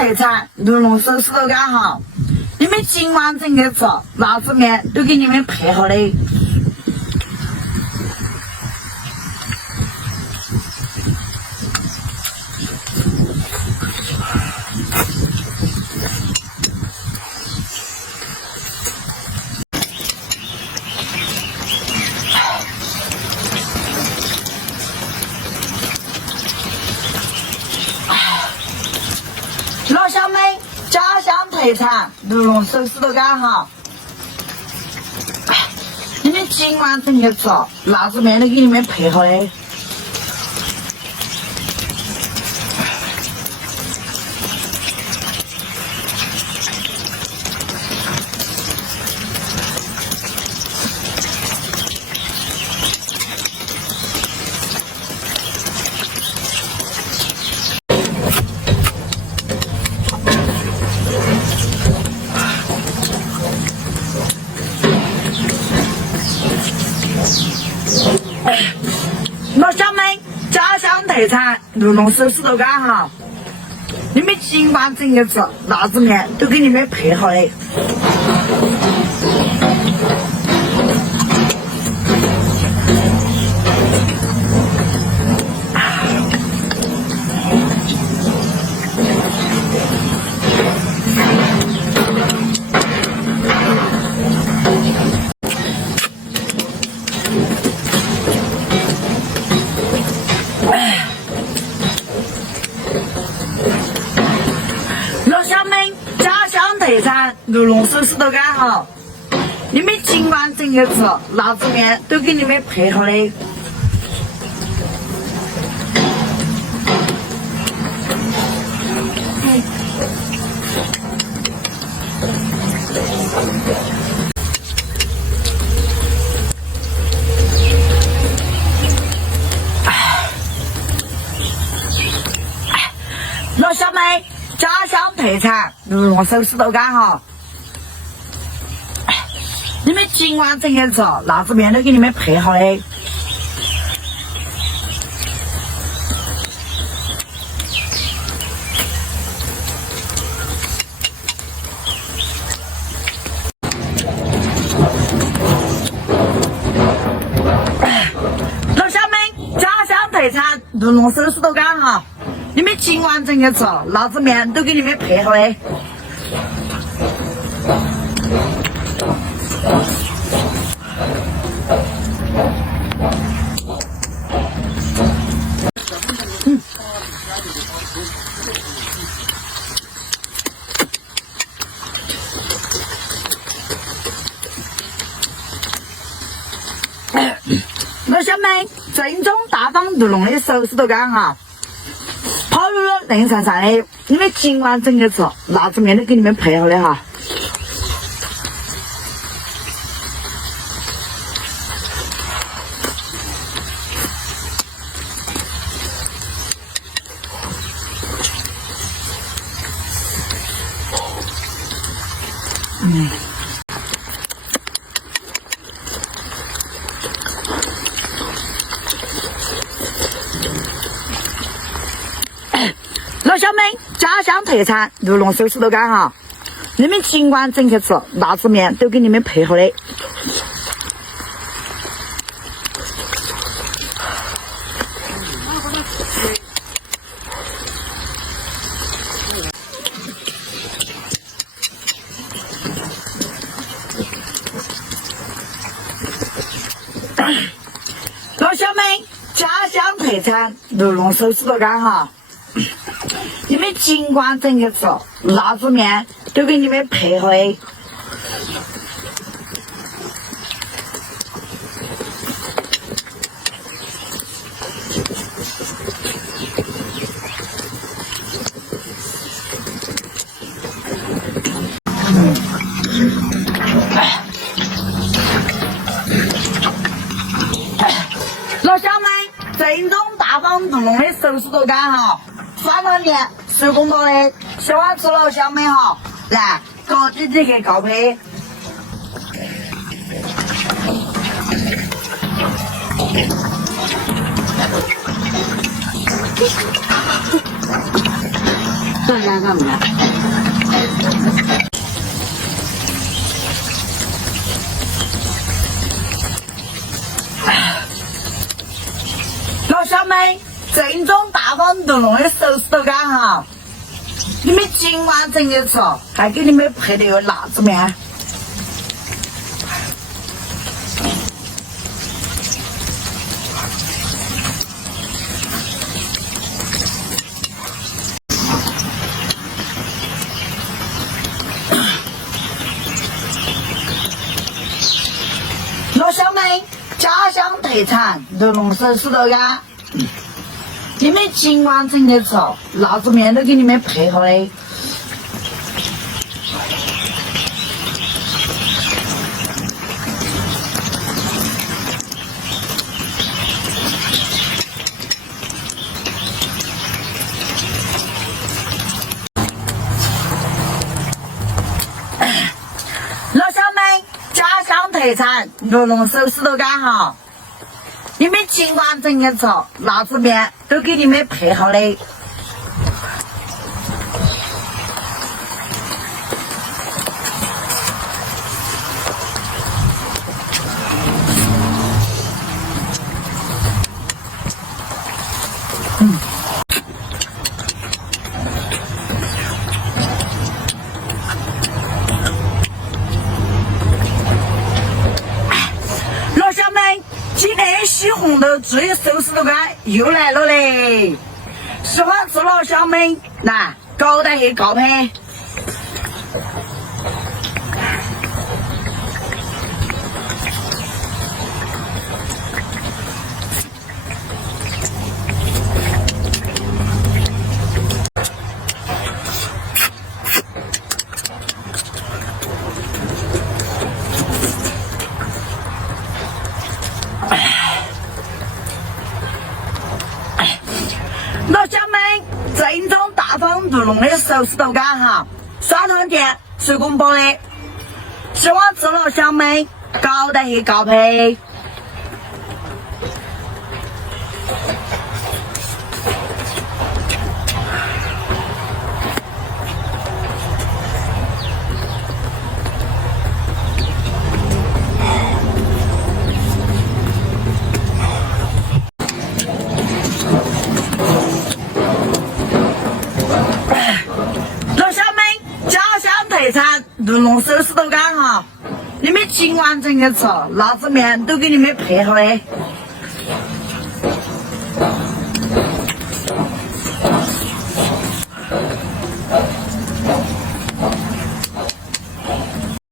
特产牛龙手石头干好，你们今晚整个吃，辣子面都给你们配好的。老乡们，家乡特产牛龙手石头干好，你们今晚整个吃，辣子面都给你们配好的。老乡们，家乡特产牛龙手石头干哈，你们今晚整个吃，辣子面都给你们配好的。老乡们，家乡特产牛龙手石头干好，你们今晚整个吃，辣子面都给你们配好的。老乡们，家乡特产牛龙手石头干哈，你们今晚整个吃，辣子面都给你们配好的。老乡们，家乡特产牛龙手石头干哈，你们今晚整个吃，辣子面都给你们配好的。老乡们，正宗大方牛龙的手石头干哈，跑入了嫩散散的，你们今晚整个吃，辣子面都给你们配好的哈。老乡们，家乡特产牛龙手石头干哈，你们今晚整个吃，辣子面都给你们配好的。老乡们，家乡特产牛龙手石头干哈，你们尽管整个吃，辣子面都给你们配好的。老乡们，正宗大方牛龙的手石头干哈，酸汤面手工做的，喜欢吃老乡们哈，来高低级给高配。这干干嘛？老乡们，正宗大方炖笼的寿司豆干哈，你们今晚整的吃，还给你们配的有辣子面。老乡们，家乡特产热笼寿司豆干，你们今晚整的吃，辣子面都给你们配好的。老乡们，家乡特产热笼寿司豆干哈，你们今晚整的吃，辣子面都给你们配好的。老乡们，今天西红豆追寿司豆干又来了嘞！喜欢吃老乡们，来搞点去搞配。老乡们，正宗大方炖笼的寿司豆干哈，酸汤甜，水公包的，喜欢吃老乡们搞点去搞配。老乡们，家乡特产炖笼寿司豆干哈，你们今晚整的吃，辣子面都给你们配好的。